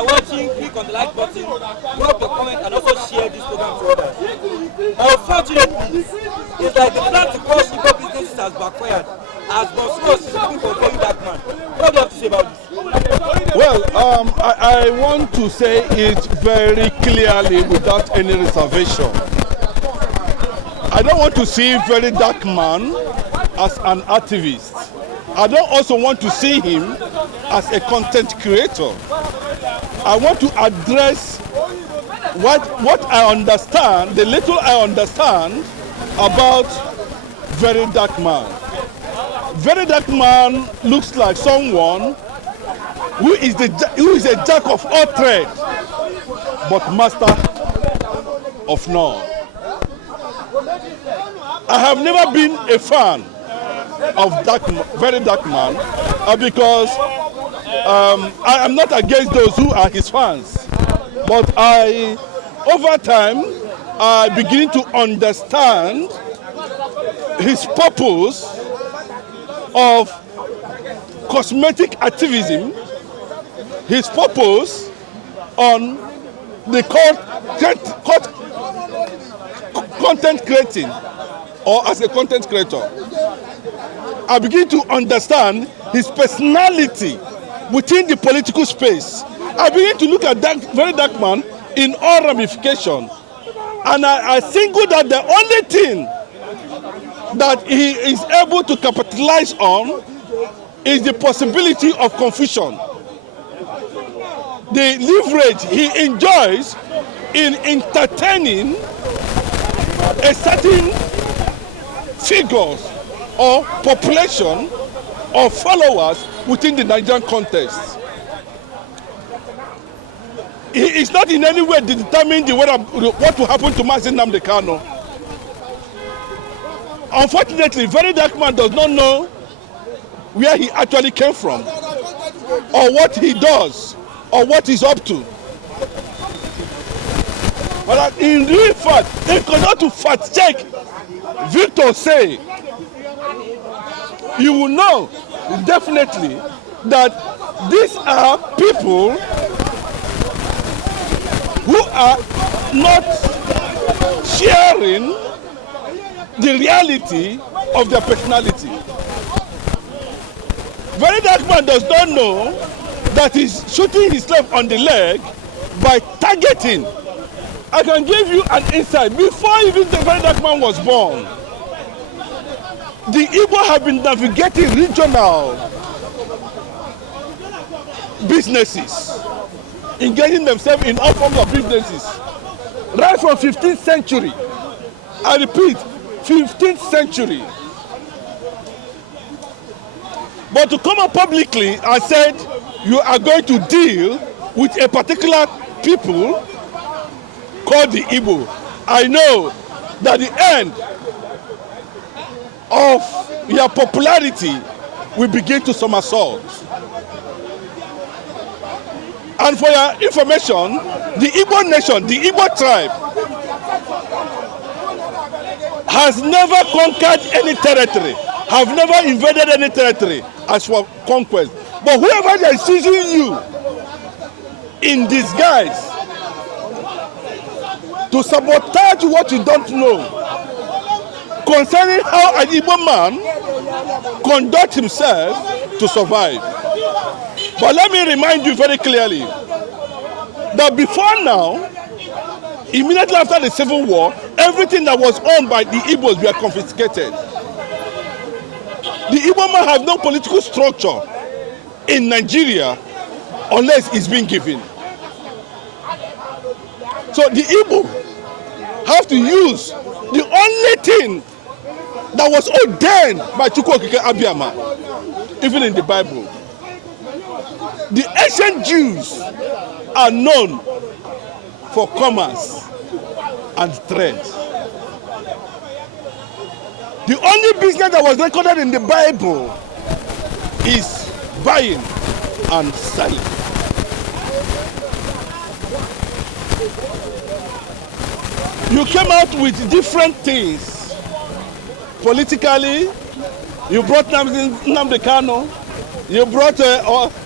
are watching, click on the like button, drop your comment, and also share this program to others. Unfortunately, it's like the plan to crush Igbo businesses has backfired, as Bosco is looking for a very dark man. What do you have to say about this? Well, I want to say it very clearly without any reservation. I don't want to see a very dark man as an activist. I don't also want to see him as a content creator. I want to address what I understand, the little I understand about very dark man. Very dark man looks like someone who is a jack of all trades, but master of none. I have never been a fan of very dark man because I am not against those who are his fans, but over time, I begin to understand his purpose of cosmetic activism, his purpose on the content creating, or as a content creator. I begin to understand his personality within the political space. I begin to look at that very dark man in all ramifications. And I singled out the only thing that he is able to capitalize on is the possibility of confusion. The leverage he enjoys in entertaining a certain figures or population of followers within the Nigerian context. He is not in any way determining what will happen to Mazi Nnamdi Kanu. Unfortunately, very dark man does not know where he actually came from, or what he does, or what he's up to. But in real fact, if you not to fact check Victor say, you will know definitely that these are people who are not sharing the reality of their personality. Very dark man does not know that he's shooting himself on the leg by targeting. I can give you an insight. Before even the very dark man was born, the Igbos have been navigating regional businesses, engaging themselves in all forms of businesses, right from 15th century. I repeat, 15th century. But to come out publicly and said you are going to deal with a particular people called the Igbo, I know that the end of your popularity will begin to somersault. And for your information, the Igbo nation, the Igbo tribe, has never conquered any territory, have never invaded any territory as for conquest. But whoever is using you in disguise to sabotage what you don't know concerning how an Igbo man conducts himself to survive. But let me remind you very clearly that before now, immediately after the Civil War, everything that was owned by the Igbos were confiscated. The Igbo man has no political structure in Nigeria unless it's being given. So the Igbo have to use the only thing that was ordained by Chukwuokike Abiyama, even in the Bible. The ancient Jews are known for commerce and trade. The only business that was recorded in the Bible is buying and selling. You came out with different things. Politically, you brought Nnamdi Kanu, you brought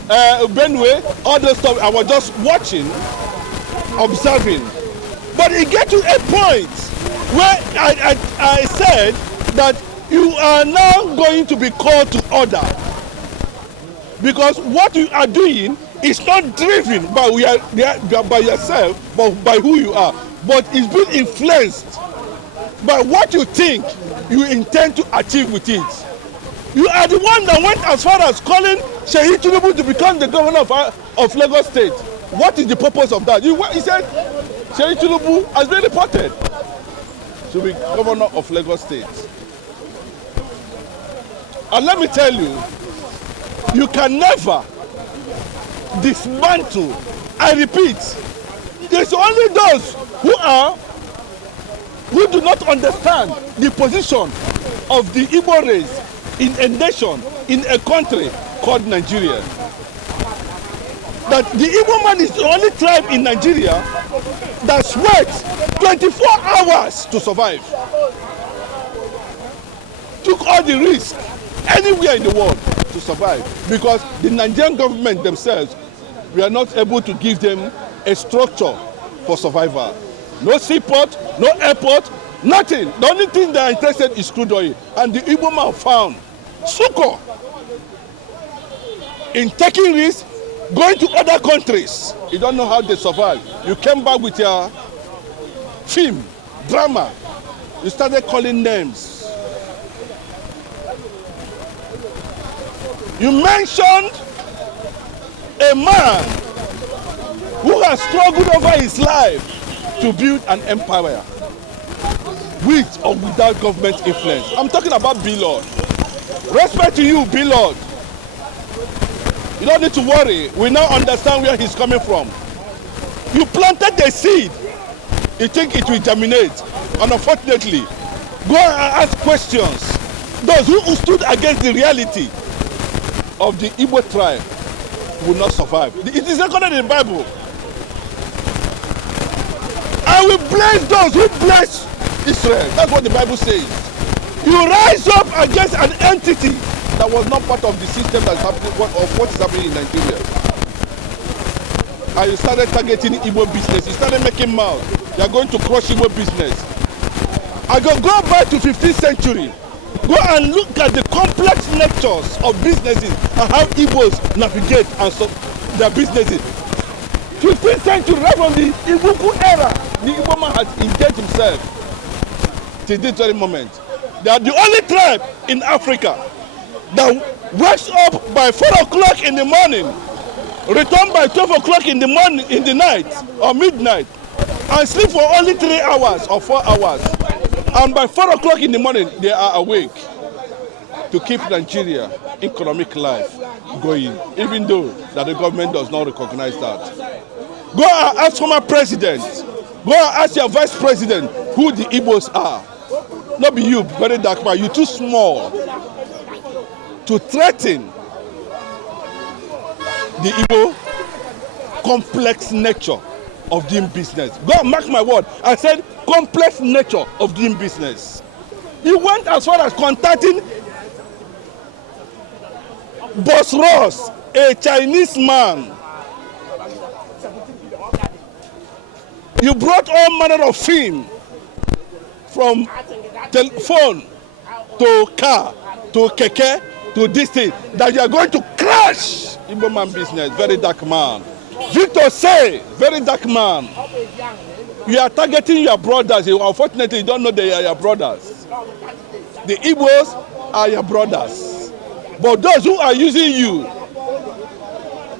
Benue, all those stuff. I was just watching, observing. But it gets to a point where I said that you are now going to be called to order. Because what you are doing is not driven by yourself, but by who you are. But it's being influenced by what you think you intend to achieve with it. You are the one that went as far as calling Sheyi Tinubu to become the governor of Lagos State. What is the purpose of that? He said Sheyi Tinubu has been reported to be governor of Lagos State. And let me tell you, you can never dismantle. I repeat, it's only those who do not understand the position of the Igbo race in a nation, in a country called Nigeria. That the Igbo man is the only tribe in Nigeria that sweats 24 hours to survive. Took all the risk anywhere in the world to survive, because the Nigerian government themselves, we are not able to give them a structure for survival. No seaport, no airport, nothing. The only thing they are interested in is crude oil. And the Igbo man found succor in taking risks, going to other countries. You don't know how they survive. You came back with your film, drama. You started calling names. You mentioned a man who has struggled over his life to build an empire with or without government influence. I'm talking about B-Lord. Respect to you, B-Lord. You don't need to worry. We now understand where he's coming from. You planted the seed. You think it will germinate. And unfortunately, go and ask questions. Those who stood against the reality of the Igbo tribe will not survive. It is recorded in the Bible. I will bless those who bless Israel. That's what the Bible says. You rise up against an entity that was not part of the system that's happening, of what is happening in Nigeria. And you started targeting Igbo business. You started making mouth. You are going to crush Igbo business. I go back to 15th century. Go and look at the complex natures of businesses and how Igbos navigate and their businesses. 15th century, right from the Ibuku era, the Igbo man has engaged himself till this very moment. They are the only tribe in Africa that wakes up by 4 o'clock in the morning, return by 12 o'clock in the morning, in the night or midnight, and sleep for only 3 hours or 4 hours. And by 4 o'clock in the morning, they are awake to keep Nigeria economic life going, even though that the government does not recognize that. Go and ask former president, go and ask your vice president who the Igbos are. Not be you, very dark man. You're too small to threaten the Igbo complex nature of doing business. Go and mark my word. I said complex nature of doing business. He went as far as contacting Boss Ross, a Chinese man. You brought all manner of film, from telephone to car to keke to this thing, that you are going to crash Igbo man business. Very dark man. Victor say, very dark man. You are targeting your brothers. Unfortunately, you don't know they are your brothers. The Igbos are your brothers. But those who are using you,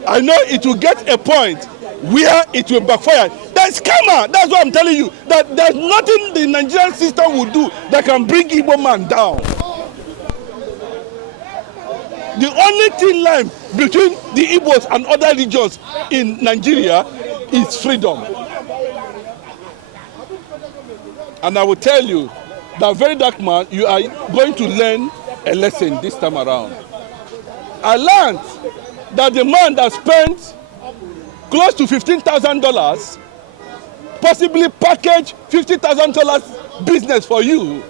I know it will get a point where it will backfire. That's scammer. That's what I'm telling you. That there's nothing the Nigerian system will do that can bring Igbo man down. The only thin line between the Igbos and other regions in Nigeria is freedom. And I will tell you that, very dark man, you are going to learn a lesson this time around. I learned that the man that spent close to $15,000 possibly package $50,000 business for you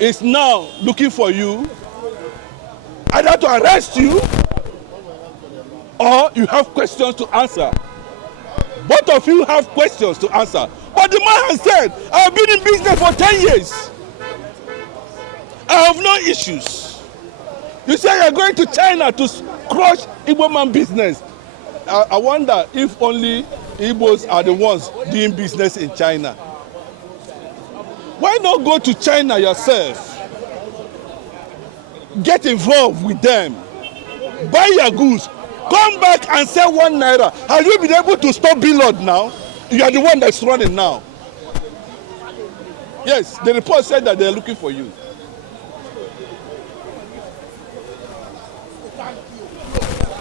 is now looking for you either to arrest you or you have questions to answer. Both of you have questions to answer. But the man has said, I have been in business for 10 years. I have no issues. You say you're going to China to crush Igbo man business. I wonder if only Igbos are the ones doing business in China. Why not go to China yourself? Get involved with them. Buy your goods. Come back and sell 1 naira. Have you been able to stop Billboard now? You are the one that's running now. Yes, the report said that they're looking for you.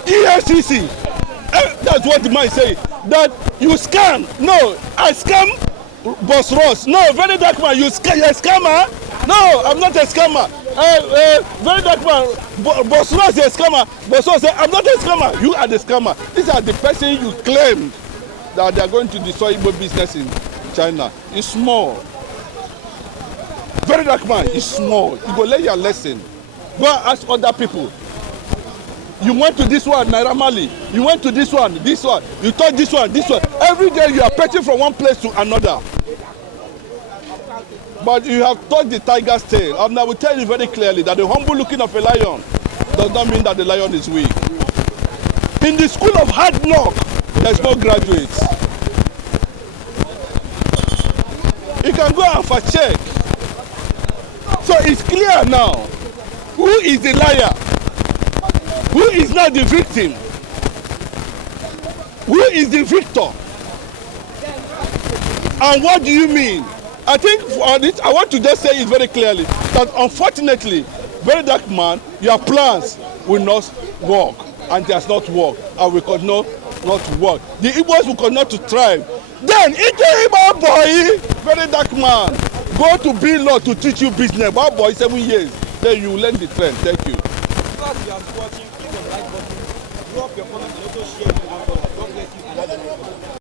EFCC, that's what the man is saying. That you scam. No, I scam Boss Ross. No, very dark man, you're a scammer. No, I'm not a scammer. Very dark man, Boss Ross is a scammer. Boss Ross said, I'm not a scammer. You are the scammer. These are the person you claimed that they are going to destroy Igbo business in China. It's small. Very dark man, it's small. You go learn your lesson. Go and ask other people. You went to this one, Naira Marley. You went to this one. You touch this one. Every day you are petting from one place to another. But you have touched the tiger's tail. And I will tell you very clearly that the humble looking of a lion does not mean that the lion is weak. In the school of hard knock, there's no graduates. You can go and fact check. So it's clear now. Who is the liar? Who is not the victim? Who is the victor? And what do you mean? I think for this, I want to just say it very clearly that unfortunately, very dark man, your plans will not work, and it has not worked, and we could not work. The Igbos will continue to thrive. Then, Igbo boy, very dark man, go to Billboard to teach you business. Bad boy, 7 years. Then you learn the trend. Thank you. Because you are watching, click on the like button, drop your comment, and also share the video. God bless you and have a nice day.